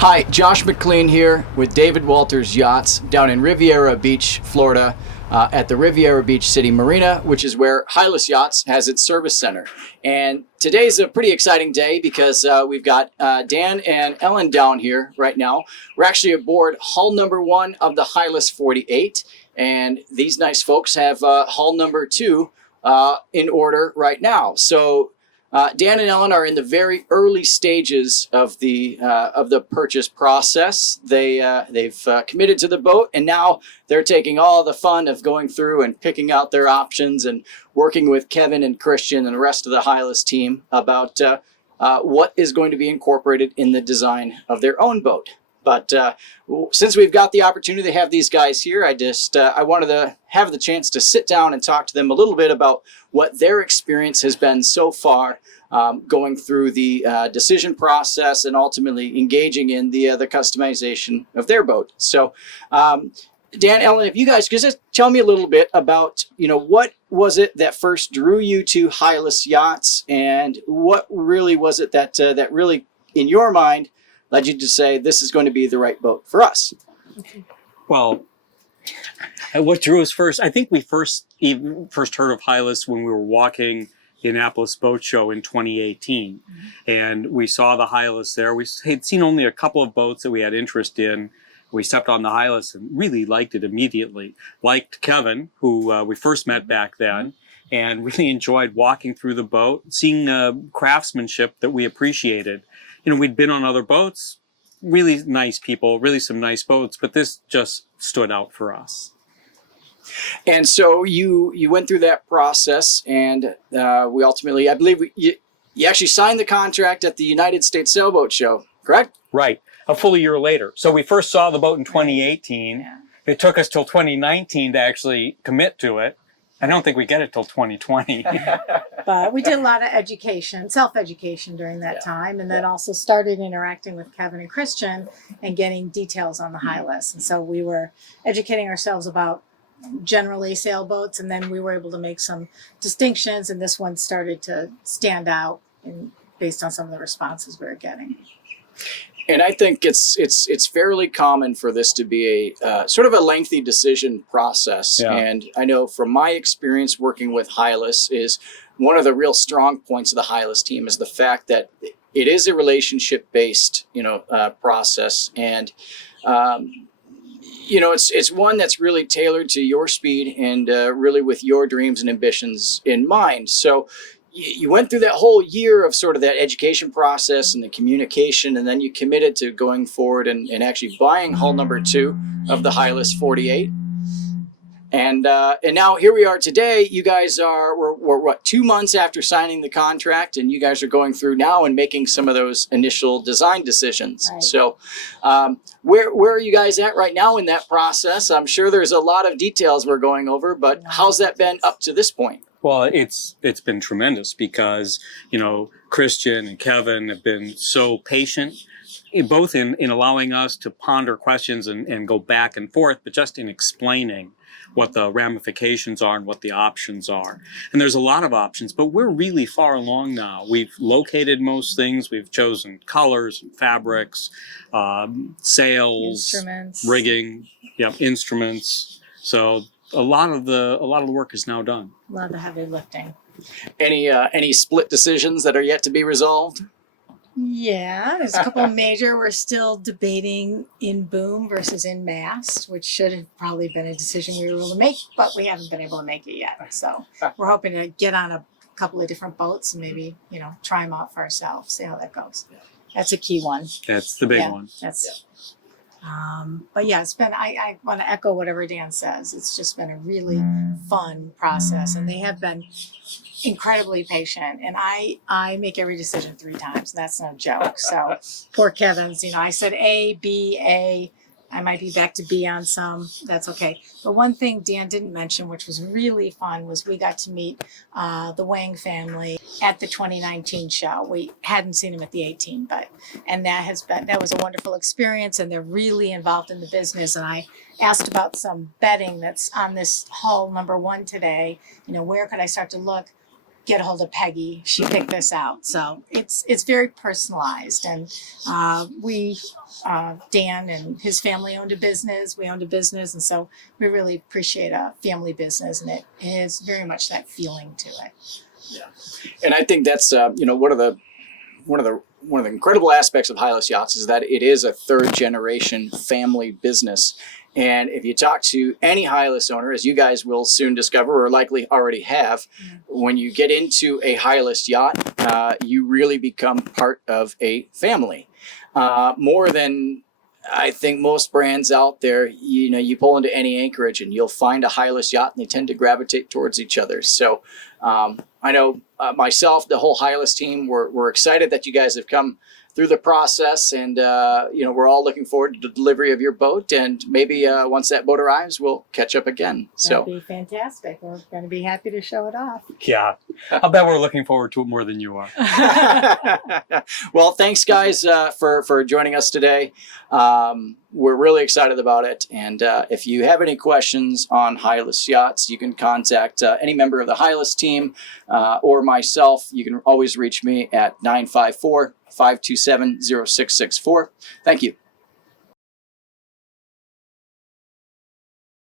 Hi, Josh McLean here with David Walters Yachts down in Riviera Beach, Florida, at the Riviera Beach City Marina, which is where Hylas Yachts has its service center. And today's a pretty exciting day because we've got Dan and Ellen down here right now. We're actually aboard hull number 1 of the Hylas 48, and these nice folks have hull number 2 in order right now. So Dan and Ellen are in the very early stages of the purchase process. They've committed to the boat, and now they're taking all the fun of going through and picking out their options and working with Kevin and Christian and the rest of the Hylas team about what is going to be incorporated in the design of their own boat. But since we've got the opportunity to have these guys here, I wanted to have the chance to sit down and talk to them a little bit about what their experience has been so far, going through the decision process and ultimately engaging in the customization of their boat. So, Dan, Ellen, if you guys could just tell me a little bit about, what was it that first drew you to Hylas Yachts, and what really was it that that really, in your mind, led you to say this is going to be the right boat for us? Well, what drew us first, I think we first heard of Hylas when we were walking the Annapolis Boat Show in 2018. And we saw the Hylas there. We had seen only a couple of boats that we had interest in. We stepped on the Hylas and really liked it immediately. Liked Kevin, who we first met back then, and really enjoyed walking through the boat, seeing craftsmanship that we appreciated. We'd been on other boats, really nice people, really some nice boats, but this just stood out for us. And so you went through that process, and we ultimately, I believe, you actually signed the contract at the United States Sailboat Show, correct? Right, a full year later. So we first saw the boat in 2018. Yeah. It took us till 2019 to actually commit to it. I don't think we get it till 2020. But we did a lot of education, self-education during that time, and then also started interacting with Kevin and Christian and getting details on the Hylas. And so we were educating ourselves about generally sailboats, and then we were able to make some distinctions, and this one started to stand out based on some of the responses we were getting. And I think it's fairly common for this to be a sort of a lengthy decision process. Yeah. And I know from my experience working with Hylas, is one of the real strong points of the Hylas team is the fact that it is a relationship-based, process. And, it's one that's really tailored to your speed and really with your dreams and ambitions in mind. So you went through that whole year of sort of that education process and the communication, and then you committed to going forward and actually buying hull number 2 of the Hylas 48. And now here we are today. You guys we're what, 2 months after signing the contract, and you guys are going through now and making some of those initial design decisions. Right. So where are you guys at right now in that process? I'm sure there's a lot of details we're going over, but how's that been up to this point? Well, it's been tremendous because, Christian and Kevin have been so patient, both in allowing us to ponder questions and go back and forth, but just in explaining what the ramifications are and what the options are. And there's a lot of options, but we're really far along now. We've located most things. We've chosen colors and fabrics, sails, instruments, rigging, instruments. So a lot of the work is now done. A lot of the heavy lifting. Any split decisions that are yet to be resolved? Yeah, there's a couple of major. We're still debating in boom versus in mast, which should have probably been a decision we were able to make, but we haven't been able to make it yet. So we're hoping to get on a couple of different boats and maybe, try them out for ourselves, see how that goes. That's a key one. That's the big one. But yeah, it's been, I want to echo whatever Dan says. It's just been a really fun process, and they have been incredibly patient. And I make every decision 3 times. And that's no joke. So poor Kevin's, I said A, B, A. I might be back to B on some. That's okay. But one thing Dan didn't mention, which was really fun, was we got to meet the Wang family at the 2019 show. We hadn't seen them at the 18, and that was a wonderful experience, and they're really involved in the business. And I asked about some bedding that's on this hull number 1 today. Where could I start to look? get a hold of Peggy. She picked this out. So it's very personalized. And Dan and his family owned a business. We owned a business. And so we really appreciate a family business. And it has very much that feeling to it. Yeah. And I think that's, one of the incredible aspects of Hylas Yachts is that it is a third generation family business. And if you talk to any Hylas owner, as you guys will soon discover or likely already have, when you get into a Hylas yacht, you really become part of a family. More than I think most brands out there, you pull into any anchorage and you'll find a Hylas yacht and they tend to gravitate towards each other. So I know myself, the whole Hylas team, we're excited that you guys have come through the process, and we're all looking forward to the delivery of your boat, and maybe once that boat arrives, we'll catch up again. That'd be fantastic. We're going to be happy to show it off. Yeah, I bet we're looking forward to it more than you are. Well, thanks guys for joining us today. We're really excited about it, and if you have any questions on Hylas Yachts, you can contact any member of the Hylas team or myself. You can always reach me at 954-527-0664. Thank you.